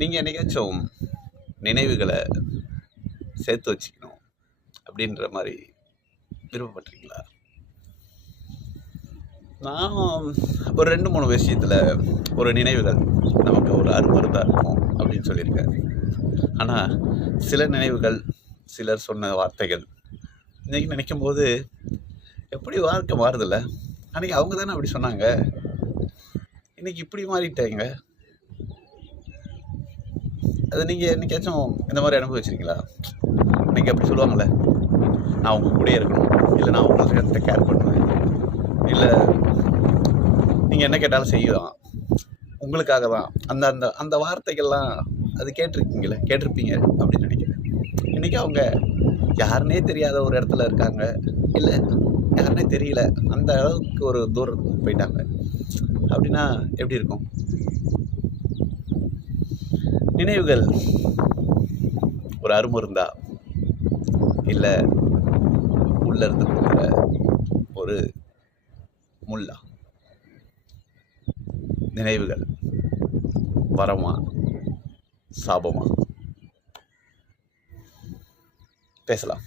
நீங்கள் என்னைக்காச்சும் நினைவுகளை சேர்த்து வச்சுக்கணும் அப்படின்ற மாதிரி விருப்பப்பட்டிருக்கீங்களா? நான் ஒரு 2-3 விஷயத்தில் ஒரு நினைவுகள் நமக்கு ஒரு அருமருந்தாக இருக்கும் அப்படின்னு சொல்லியிருக்கேன். ஆனால் சில நினைவுகள், சிலர் சொன்ன வார்த்தைகள் இன்றைக்கி நினைக்கும்போது எப்படி வாழ்க்கை மாறுதில்ல. அன்றைக்கி அவங்க தானே அப்படி சொன்னாங்க, இன்றைக்கி இப்படி மாறிட்டாங்க. அது நீங்கள் என்னைக்காச்சும் இந்த மாதிரி அனுபவிச்சிருக்கீங்களா? நீங்கள் அப்படி சொல்லுவாங்கள்ல, நான் உங்கள் கூடயே இருக்கணும், இல்லை நான் உங்களுக்கு கேர் பண்ணுவேன், இல்லை நீங்கள் என்ன கேட்டாலும் செய்யலாம், உங்களுக்காக தான். அந்த அந்த அந்த வார்த்தைகள்லாம் அது கேட்டிருப்பீங்க அப்படின்னு நினைக்கிறேன். இன்றைக்கி அவங்க யாருன்னே தெரியாத ஒரு இடத்துல இருக்காங்க, இல்லை யாருன்னே தெரியல, அந்த அளவுக்கு ஒரு தூரத்துக்கு போயிட்டாங்க. அப்படின்னா எப்படி இருக்கும்? நினைவுகள் ஒரு அருமருந்தா, இல்லை உள்ள இருந்து கொடுக்குற ஒரு முள்ளா? நினைவுகள் வரமா சாபமா? பேசலாம்.